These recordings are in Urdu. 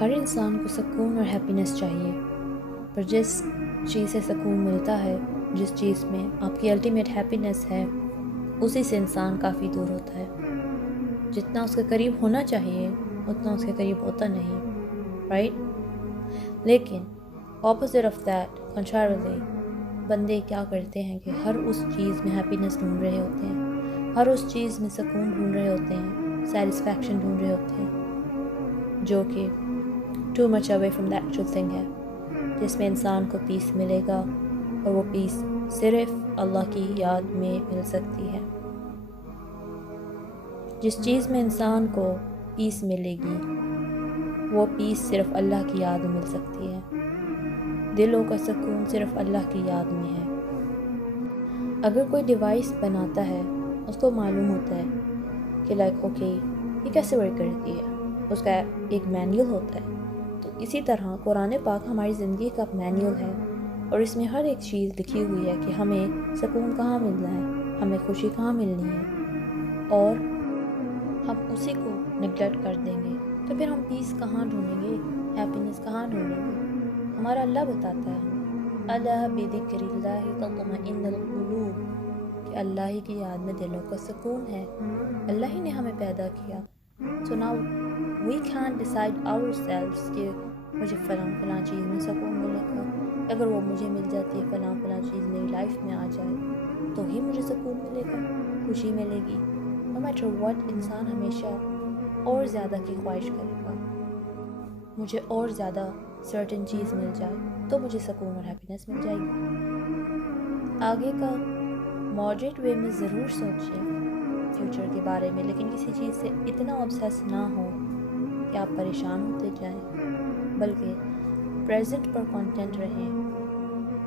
ہر انسان کو سکون اور ہیپینس چاہیے، پر جس چیز سے سکون ملتا ہے، جس چیز میں آپ کی الٹیمیٹ ہیپینس ہے، اسی سے انسان کافی دور ہوتا ہے۔ جتنا اس کے قریب ہونا چاہیے اتنا اس کے قریب ہوتا نہیں، رائٹ؟ لیکن اپوزٹ آف دیٹ، کنٹراری، بندے کیا کرتے ہیں کہ ہر اس چیز میں ہیپینس ڈھونڈ رہے ہوتے ہیں، ہر اس چیز میں سکون ڈھونڈ رہے ہوتے ہیں، سیٹسفیکشن ڈھونڈ رہے ہوتے ہیں، جو کہ too much away from the actual thing ہے، جس میں انسان کو پیس ملے گا، اور وہ پیس صرف اللہ کی یاد میں مل سکتی ہے۔ جس چیز میں انسان کو پیس ملے گی وہ پیس صرف اللہ کی یاد میں مل سکتی ہے۔ دلوں کا سکون صرف اللہ کی یاد میں ہے۔ اگر کوئی ڈیوائس بناتا ہے، اس کو معلوم ہوتا ہے کہ اوکے یہ کیسے ورک کرتی ہے، اس کا ایک مینیول ہوتا ہے، تو اسی طرح قرآن پاک ہماری زندگی کا مینیول ہے، اور اس میں ہر ایک چیز لکھی ہوئی ہے کہ ہمیں سکون کہاں ملنا ہے، ہمیں خوشی کہاں ملنی ہے، اور ہم اسی کو نگلیکٹ کر دیں گے تو پھر ہم پیس کہاں ڈھونڈیں گے، ہیپینس کہاں ڈھونڈیں گے؟ ہمارا اللہ بتاتا ہے، الا بذکر اللہ تطمئن القلوب، کہ اللہ ہی کی یاد میں دلوں کا سکون ہے۔ اللہ ہی نے ہمیں پیدا کیا، so now we can't decide ourselves کہ مجھے فلاں چیز میں سکون ملے گا، اگر وہ مجھے مل جاتی ہے، فلاں چیز میری لائف میں آ جائے تو ہی مجھے سکون ملے گا، خوشی ملے گی۔ no matter what، انسان ہمیشہ اور زیادہ کی خواہش کرے گا، مجھے اور زیادہ سرٹن چیز مل جائے تو مجھے سکون اور ہیپینس مل جائے گی۔ آگے کا ماڈریٹ وے میں ضرور سوچیں فیوچر کے بارے میں، لیکن کسی چیز سے اتنا obsess نہ ہو کہ آپ پریشان ہوتے جائیں، بلکہ پریزنٹ پر کانٹینٹ رہیں،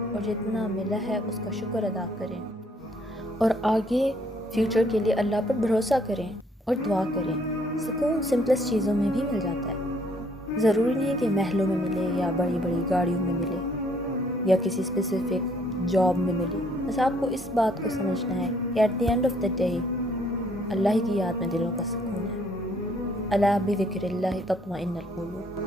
اور جتنا ملا ہے اس کا شکر ادا کریں، اور آگے فیوچر کے لیے اللہ پر بھروسہ کریں اور دعا کریں۔ سکون سمپلسٹ چیزوں میں بھی مل جاتا ہے، ضروری نہیں کہ محلوں میں ملے یا بڑی بڑی گاڑیوں میں ملے یا کسی اسپیسیفک جاب میں ملے، بس آپ کو اس بات کو سمجھنا ہے کہ at the end of the day اللہ کی یاد میں دلوں کا سکون ہے۔ الا بذکر اللہ تطمئن القلوب۔